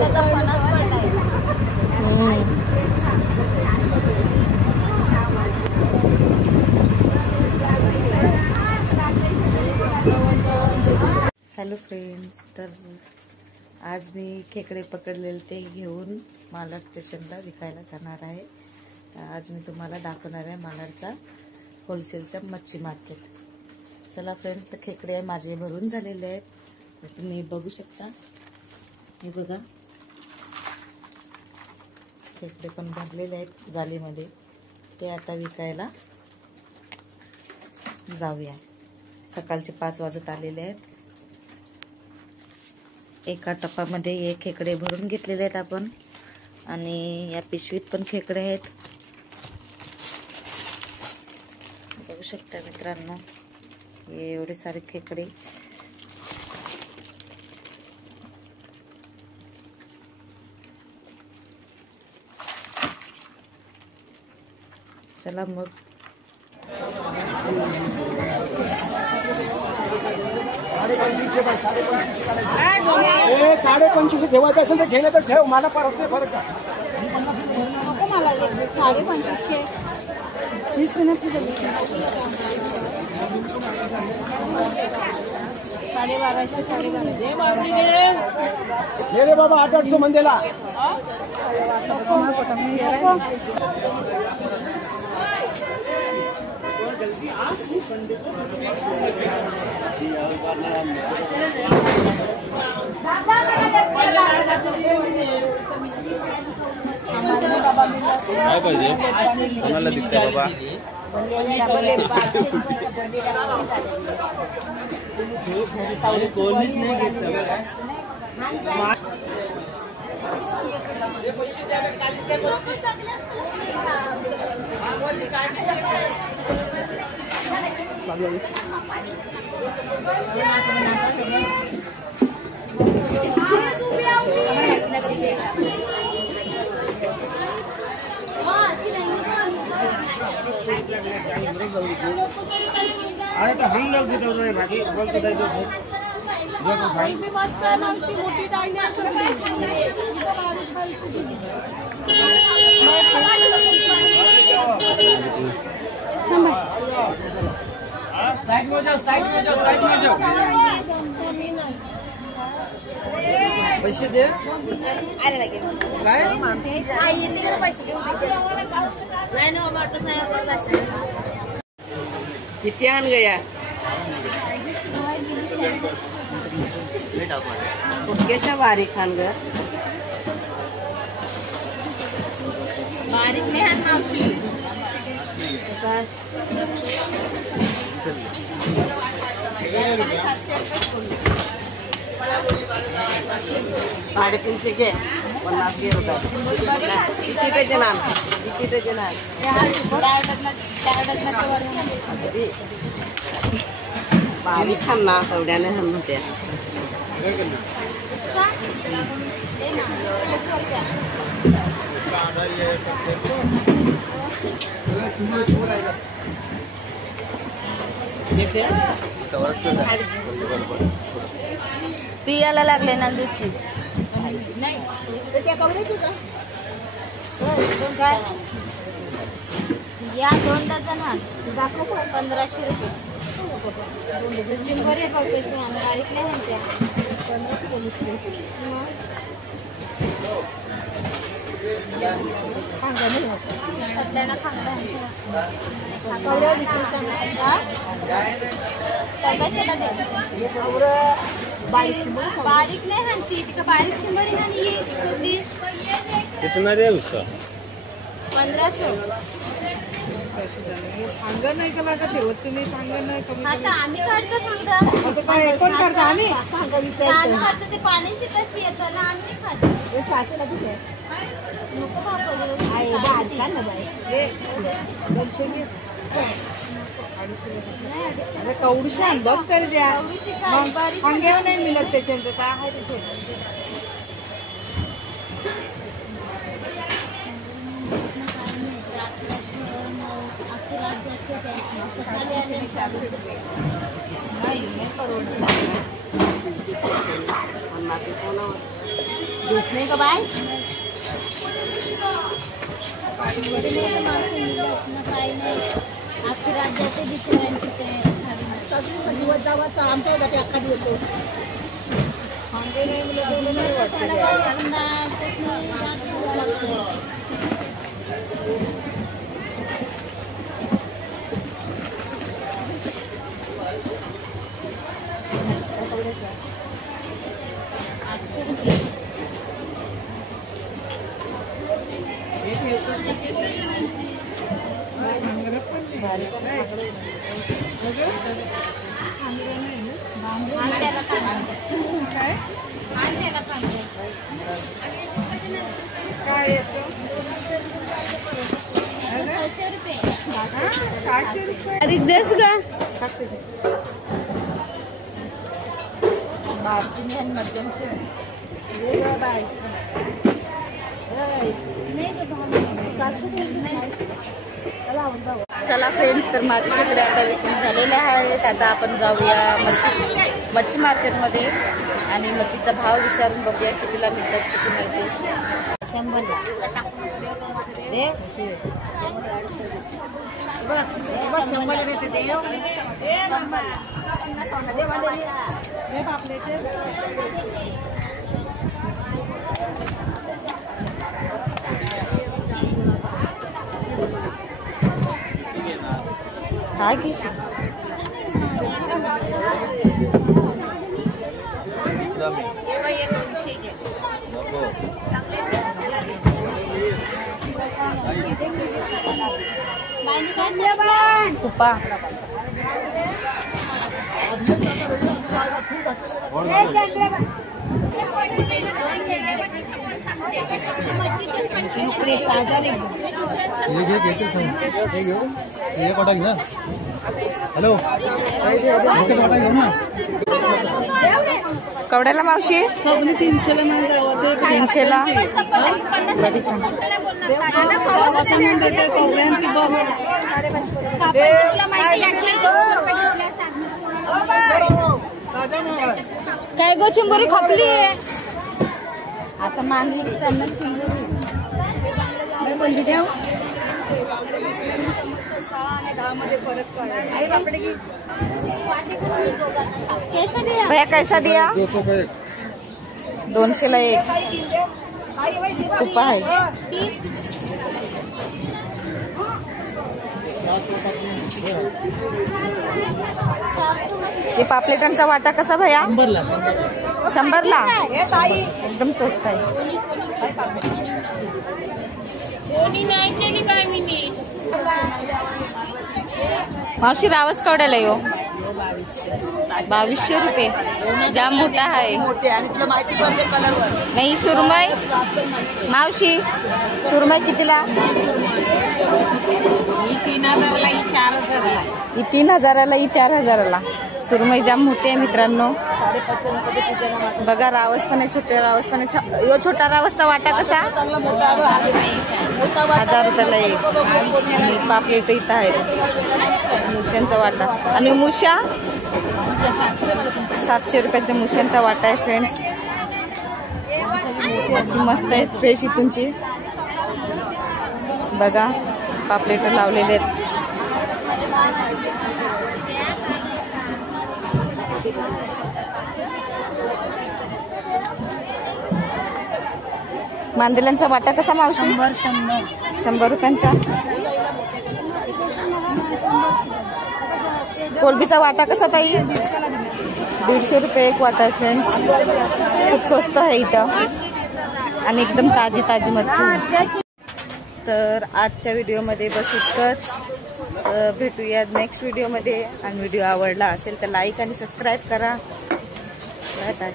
Hello friends, तर आज मी खेकडे पकडलेले ते घेऊन मालाड स्टेशनला विकायला जाणार आहे. तर आज मी तुम्हाला दाखवणार आहे मालाडचा होलसेलचा मच्छी मार्केट. चला फ्रेंड्स, तर खेकडे माझे भरून झालेले आहेत. तुम्ही बघू शकता. हे बघा, खेकडे पण भरलेले आहेत जालीमध्ये. ते आता विकायला जाऊया. सकाळचे 5 वाजत आलेले आहेत. एका टपामध्ये एक खेकडे भरून घेतलेले आहेत आपण, आणि या पिशवीत पण खेकडे आहेत. बघू शकता मित्रांनो, हे एवढे सारे खेकडे. चला मग $25 ठेवायचं असेल तर घेणं तर ठेव, मला परत नाही फरक का. नको मला 25.5 20 मिनिट 12.5 रे बाबा 800 मंदिला. काय पाहिजे कोणाला दिसतंय बाबा. कोणीच नाही घेतलं. अरे तो हम लोग भी तो रहे भाई, बोल के दे दो भाई. मोठी डाळी साइड में जाओ, साइड में जाओ, साइड में जाओ. पैसे दे. अरे लागेल काय आई येते का पैसे घेऊन द्यायचे. नाही ना बाबा, कसं आहे पडदाशा. किती आण गया. कैसा बारीक खान गया. बारीक नाही हात मावशी. $350 घे. 50 घे रुपये. किती डझन आण. किती डझन आण. बारीक खान ना, तेवढ्याने हान होत्या. ती याला लागले नंदूची. काय या 2 डझन हात 1500 रुपये. बरे बघ कशी बारीक नाही म्हणते. सध्याला खांदा बारीक नाही हाणती ती. बारीक चिंबरी हानी. कितना दे उसका. 1500. सांगा नाही का लागत ठेवत तुम्ही. सांगा नाही का. आता आम्ही काढतो सांगा. आता काय कोण करता. आम्ही काढतो ते पाण्याची कशी येतं ना. आम्ही खातो. 600 दिले. नको बाबा अरे कवडीशी आण बघ तरी द्या. अंगेव नाही मिळत त्याच्यानंतर काय आहे तिथे. नाही परवडत. बेचने का बाय आपकी राज्याचे दुसऱ्यांचे दिवस जावाचा आमच्या जाते अख्खा दिवस तो देस का चला फ्रेंड्स, तर माझे खेकडे आता विकून झालेले आहेत. आता आपण जाऊया मच्छी मार्केटमध्ये आणि मच्छीचा भाव विचारून बघूया कितीला मिळतात, किती मिळते. 100ला हा की कुपा हॅलो कवड्याला मावशी 300ला नाही जावाचं 300ला काय गो चिंबोरी खपली आता मागली त्यांना चिंबोरी बोलली देव भैया कैसा दिया 200ला एक कुपा आहे. हे पापलेटांचा वाटा कसा भैया? 100ला एकदम स्वस्त आहे. मावशी रावस कवड्याला येऊ 2200 रुपये. जाम मोठा आहे. आणि तुला माहिती पडते कलरवर नाही. सुरमई मावशी सुरमई कितीला? 3000ला 4000ला. ही 3000ला ही 4000ला. सुरमई जाम मोठी आहे मित्रांनो. बघा रावस पण आहे, छोटे रावस पण आहे. यो छोटा रावसचा वाटा कसा? 1000 रुपयाला एक. आणि पापलेट इथं आहेत. मुश्यांचा वाटा आणि मुश्या 700 रुपयाच्या मुश्यांचा वाटा आहे फ्रेंड्स. मस्त आहेत फ्रेश इथूनची. बघा पापलेट लावलेले आहेत. मांदेल्यांचा वाटा कसा मावशी? 100 रुपयांचा. कोलबीचा वाटा कसा ताई? 150 रुपये एक वाटा आहे फ्रेंड्स. खूप स्वस्त आहे इथं आणि एकदम ताजी ताजी मच्छी. तर आजच्या व्हिडिओमध्ये बस इतकंच. भेटूया नेक्स्ट व्हिडिओमध्ये. आणि व्हिडिओ आवडला असेल तर लाईक आणि सबस्क्राईब करा. Bye bye.